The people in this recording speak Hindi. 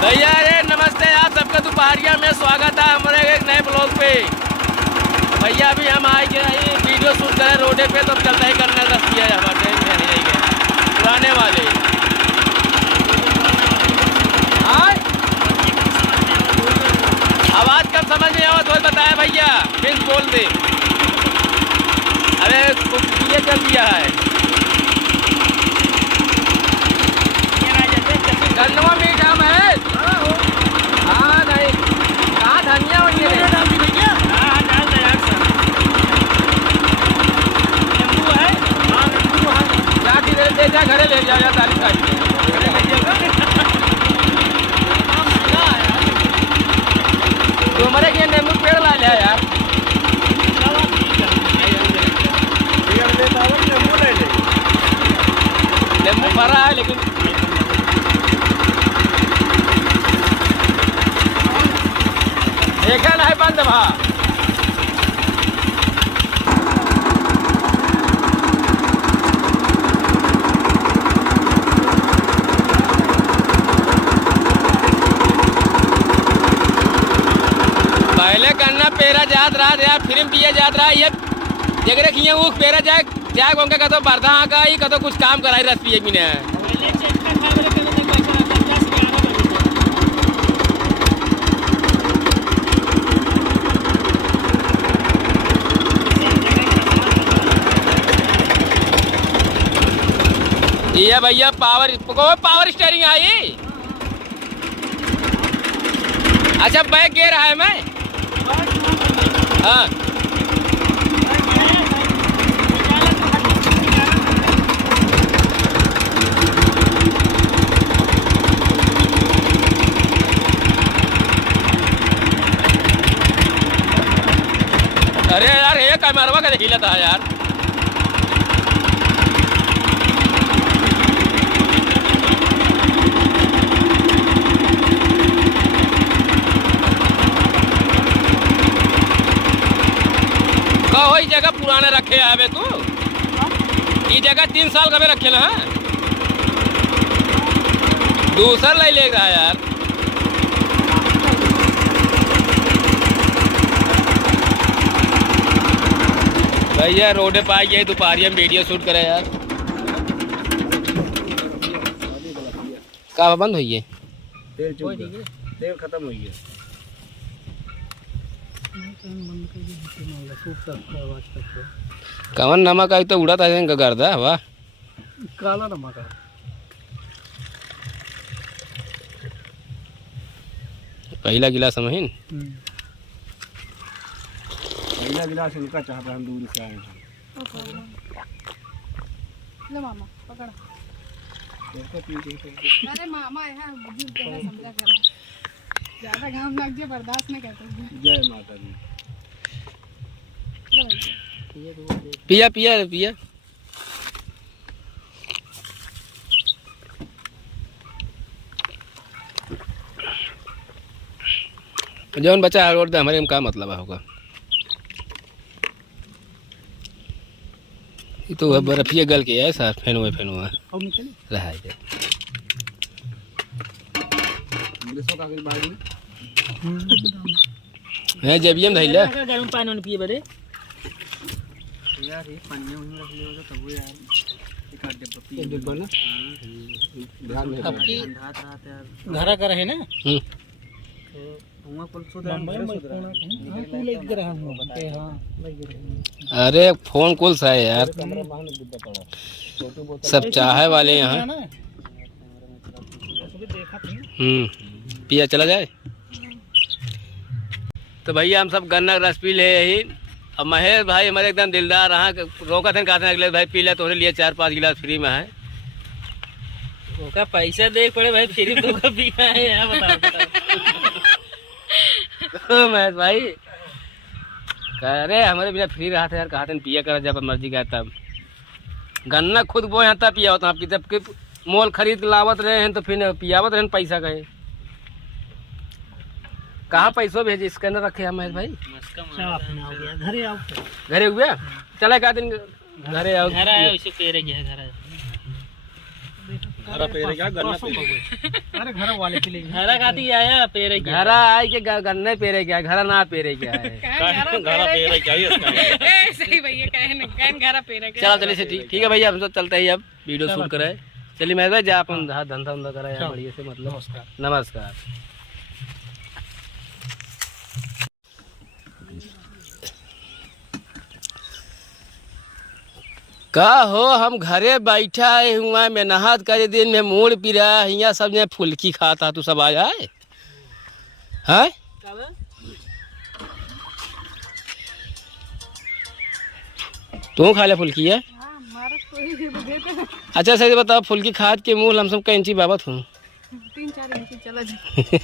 भैया अरे नमस्ते आप सबका दोपहरिया में स्वागत है हमारे एक नए ब्लॉग पे। भैया अभी हम आए के वीडियो शूट करें रोडे पे तो चलता ही करना रस्ती है हमारे नहीं गए पुराने वाले। आवाज़ कम समझ नहीं आवा तो बताया भैया फिर बोल दे। अरे ये कर दिया है गन्नवा मीठा है। हाँ नहीं कहाँ धनिया वनिया डाल दी भैया। हाँ डाल दे यार सर नींबू है। हाँ नींबू है जा के ले जा घरे ले जा 40 का घरे ले जाओ। तुम्हारे के नींबू पेड़ ला लिया यार नींबू भरा है लेकिन देखा नहीं बंद भा। पहले करना पेरा जात रहा यार फिल्म पिया जात रहा ये देख रखिए वो पेरा जाए जाए उनका कतो बर्दा का ही कतो कुछ काम कराई रस पिए पीने ये भैया पावर स्टीयरिंग आई। अच्छा बैक गियर है मैं। हाँ अरे यार ये कैमरवा का हिला था यार। कहो जगह पुराने रखे आवे तू ये जगह 3 साल कभी रखे ना दूसरा ले लेगा यार। भैया रोडे पे आई दोपहरिया में वीडियो शूट करे यार। कहाँ बंद हुई है तेल खत्म हुई है। कवन नमक आई तो उड़ा था गर्दा वाह काला नमक है। पहला गिलास महीन पहला गिलास इनका चाहता हम दूर से आए हैं। ले मामा पकड़। अरे मामा है बुजुर्ग है समझा कर ज्यादा घाम लग जाए बर्दाश्त नहीं करते। जय माता दी। पिया पिया पिया जौन बच्चा रोड दे हमारे में क्या मतलब होगा। ये तो बर्फिया गल के है सर फेन हुए रहा है है जेबीएम धइला गर्म पानी में पिए बड़े यार ये पानी में रख ले तो वो यार एक आध डब्बा पिए डब्बा ना। ध्यान में आपकी घर का रहे ना वहां पर अरे फोन कुल सा है यार सब चाहे वाले यहाँ। पिया चला जाए तो भैया हम सब गन्ना रस पी ले यही। अब महेश भाई हमारे एकदम दिलदार रहा रोका थे कहते हैं अगले भाई पी ले तो लिए 4-5 गिलास फ्री में है। रोका पैसा दे पड़े भाई फ्री तो कभी है यार बताओ महेश भाई कह रहे हमारे बिना फ्री रहा था यार कहते पिया कर जब मर्जी का तब गन्ना खुद बोए हैं तब पिया होता आपकी जबकि मोल खरीद लावत रहे हैं तो फिर पियावत रहे पैसा गए कहाँ पैसों भेजे स्कैनर रखे हैं महेश भाई। घरे आओ घरे हुआ चला का दिन घरे आओ घर आया उसे पेरे गया घर घर पेरे क्या गन्ना पेरे अरे घर वाले के लिए हरा खाती आया पेरे की घरा आए के गन्ने पेरे क्या घरा ना पेरे क्या है घर पेरे क्या है सही भैया कहन घरा पेरा चलो चलिए से ठीक है भैया हम तो चलते ही अब वीडियो शूट कराए चलिए मैं भाई जा अपन धंधा उंधा करा यार बढ़िया से मतलब नमस्कार। का हो हम घरे बैठा हुआ मैं नहात करे दिन में मोड़ पी रहा हिया सब ने फुल्की खाता तू सब आया है तू खा ले फुल्की है अच्छा सही बताओ फुल्की खाद के मूल हम सब का इंची बाबत हूँ 3-4 इंची चला जाए